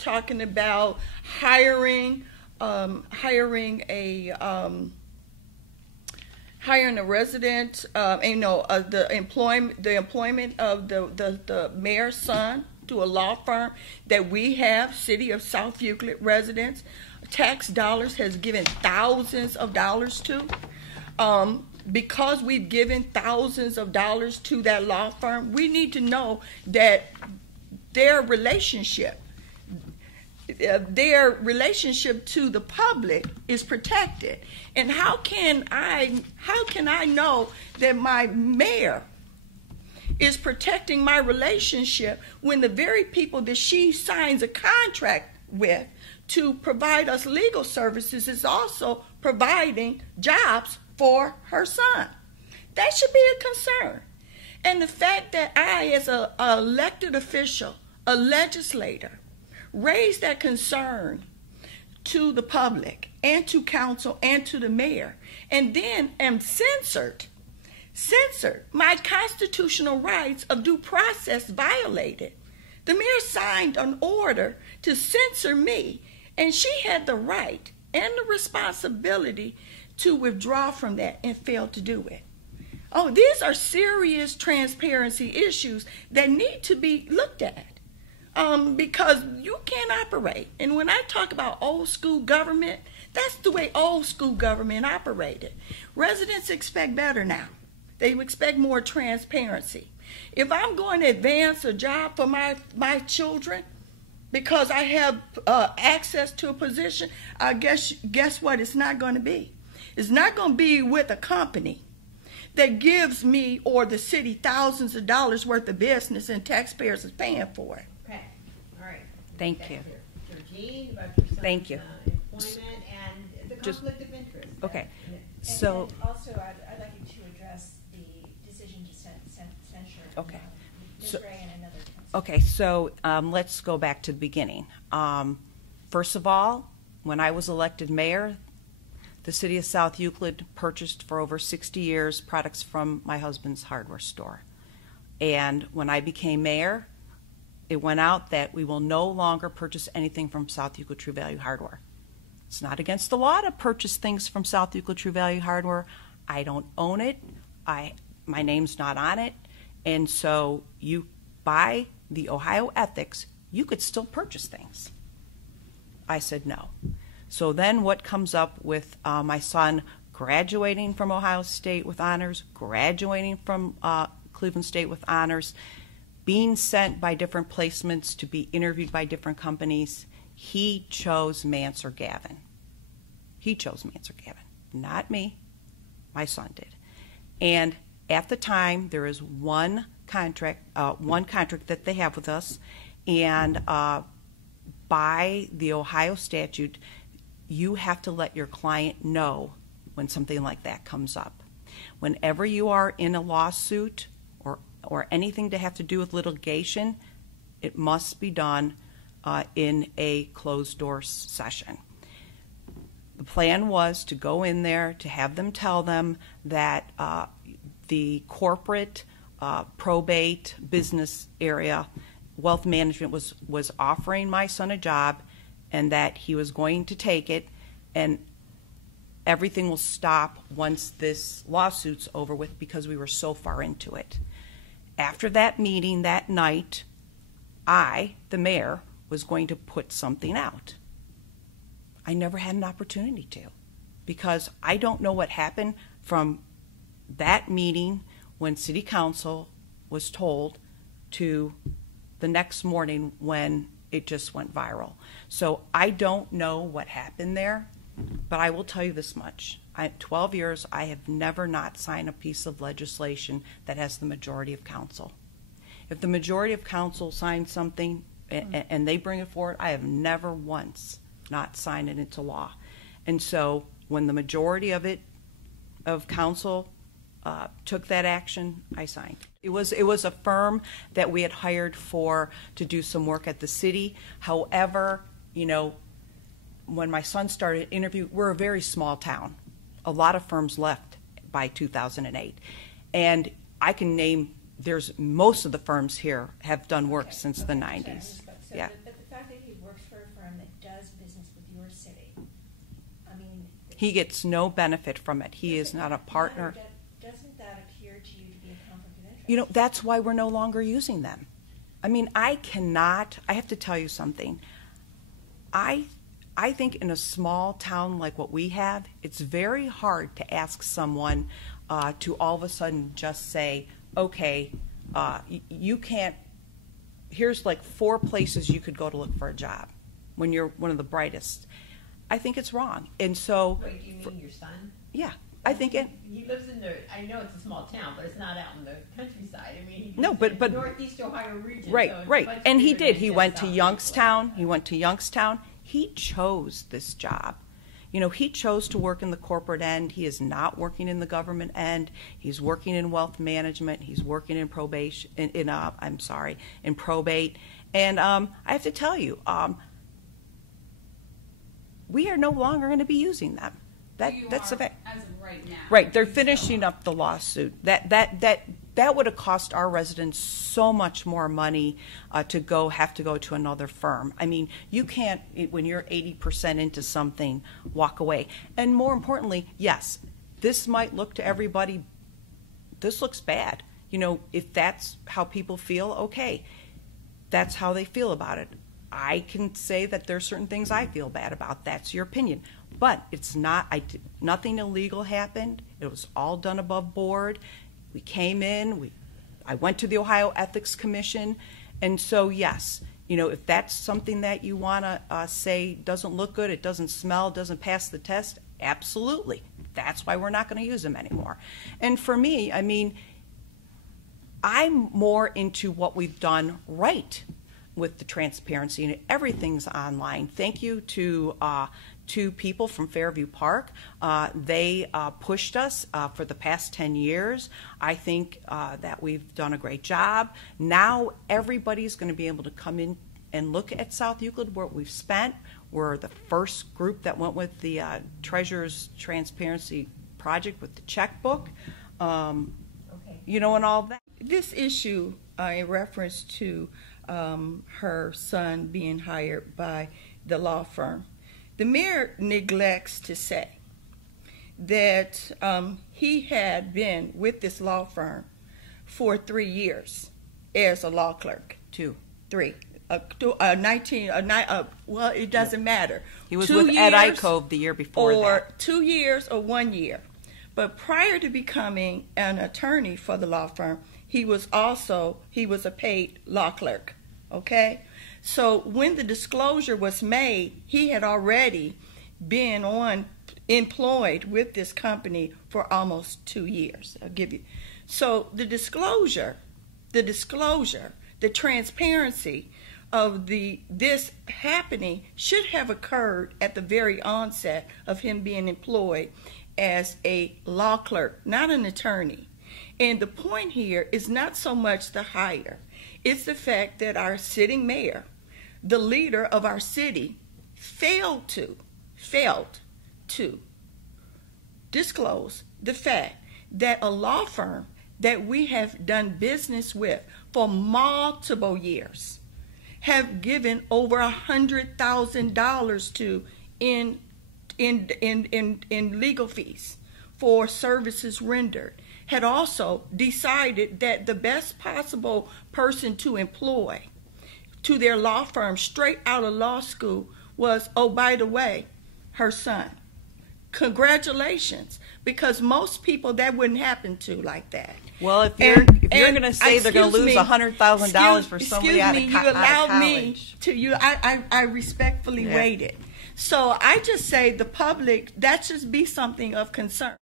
talking about hiring a resident, the employment of the mayor's son to a law firm that we have, City of South Euclid residents, tax dollars has given thousands of dollars to. Because we've given thousands of dollars to that law firm, we need to know that their relationship to the public is protected. And how can I know that my mayor is protecting my relationship when the very people that she signs a contract with to provide us legal services is also providing jobs for her son? That should be a concern. And the fact that I, as an elected official, a legislator, raise that concern to the public and to council and to the mayor, and then am censored, my constitutional rights of due process violated. The mayor signed an order to censor me, and she had the right and the responsibility to withdraw from that and failed to do it. Oh, these are serious transparency issues that need to be looked at. Because you can't operate. And when I talk about old school government, that's the way old school government operated. Residents expect better now. They expect more transparency. If I'm going to advance a job for my children because I have access to a position, guess what it's not going to be? It's not going to be with a company that gives me or the city thousands of dollars worth of business and taxpayers are paying for it. Okay. All right. Thank you. Georgine, about your son's Thank you. Employment and the conflict of interest. Okay. And also, I'd like you to address the decision to censure. Okay. Ms. So- Gray and another council. Okay, so let's go back to the beginning. First of all, when I was elected mayor, the City of South Euclid purchased for over 60 years products from my husband's hardware store. And when I became mayor, it went out that we will no longer purchase anything from South Euclid True Value Hardware. It's not against the law to purchase things from South Euclid True Value Hardware. I don't own it. My name's not on it. And so you, by the Ohio ethics, you could still purchase things. I said no. So then what comes up with my son graduating from Ohio State with honors, graduating from Cleveland State with honors, being sent by different placements to be interviewed by different companies, he chose Mansur Gavin. He chose Mansur Gavin, not me. My son did. And at the time, there is one contract that they have with us, and by the Ohio statute, you have to let your client know when something like that comes up. Whenever you are in a lawsuit or anything to have to do with litigation, it must be done in a closed-door session. The plan was to go in there, to have them tell them that the corporate probate business area, wealth management, was offering my son a job, and that he was going to take it, and everything will stop once this lawsuit's over with because we were so far into it. After that meeting that night, I, the mayor, was going to put something out. I never had an opportunity to, because I don't know what happened from that meeting when City Council was told to the next morning when it just went viral. So I don't know what happened there, but I will tell you this much. 12 years, I have never not signed a piece of legislation that has the majority of council. If the majority of council signs something and they bring it forward, I have never once not signed it into law. And so when the majority of council took that action, I signed. It was a firm that we had hired to do some work at the city. However, when my son started interviewing, we're a very small town. A lot of firms left by 2008. And I can name, most of the firms here have done work since the 90s. So, yeah. But the fact that he works for He gets no benefit from it. He is not a partner. Doesn't that appear to you to be a conflict of interest? You know, that's why we're no longer using them. I mean, I have to tell you something. I think in a small town like what we have, it's very hard to ask someone to all of a sudden just say, okay, you can't, here's like 4 places you could go to look for a job when you're one of the brightest. I think it's wrong. And so... Wait, do you mean your son? Yeah. I think it... He lives in the, I know it's a small town, but it's not out in the countryside. I mean, he No, lives but in Northeast Ohio region. Right, so it's right. much And he bigger did. than He just went to South Youngstown. Euclid. He went to Youngstown. He chose this job. You know, he chose to work in the corporate end. He is not working in the government end. He's working in wealth management. He's working in probation, in probate. And I have to tell you, we are no longer going to be using them. That's a fact. As of right now. Right, they're finishing up the lawsuit. That would have cost our residents so much more money have to go to another firm. I mean, you can't, when you're 80% into something, walk away. And more importantly, yes, this might look to everybody, this looks bad. You know, if that's how people feel, okay, that's how they feel about it. I can say that there's certain things I feel bad about. That's your opinion. But it's not, nothing illegal happened. It was all done above board. We came in, I went to the Ohio Ethics Commission, and so yes, you know, if that's something that you want to say doesn't look good, it doesn't smell, doesn't pass the test, absolutely. That's why we're not going to use them anymore. And for me, I mean, I'm more into what we've done right with the transparency, and everything's online. Thank you to people from Fairview Park. They pushed us for the past 10 years. I think that we've done a great job. Now everybody's going to be able to come in and look at South Euclid, what we've spent. We're the first group that went with the Treasurer's Transparency Project with the checkbook, you know, and all that. This issue in reference to her son being hired by the law firm, the mayor neglects to say that he had been with this law firm for 3 years as a law clerk. 2. 3. Well, it doesn't matter. He was 2 with Ed years Icove the year before or that. 2 years or 1 year. But prior to becoming an attorney for the law firm, he was a paid law clerk. Okay? So when the disclosure was made, he had already been employed with this company for almost 2 years. I'll give you. So the disclosure, the transparency of this happening should have occurred at the very onset of him being employed as a law clerk, not an attorney. And the point here is not so much the hire. It's the fact that our sitting mayor, the leader of our city, failed to disclose the fact that a law firm that we have done business with for multiple years have given over $100,000 to in legal fees for services rendered, had also decided that the best possible person to employ to their law firm straight out of law school was, oh, by the way, her son. Congratulations, because most people that wouldn't happen to like that. Well, if you're going to say they're going to lose $100,000 for somebody out of college. You allowed me to, I respectfully waited. So I just say the public, that should be something of concern.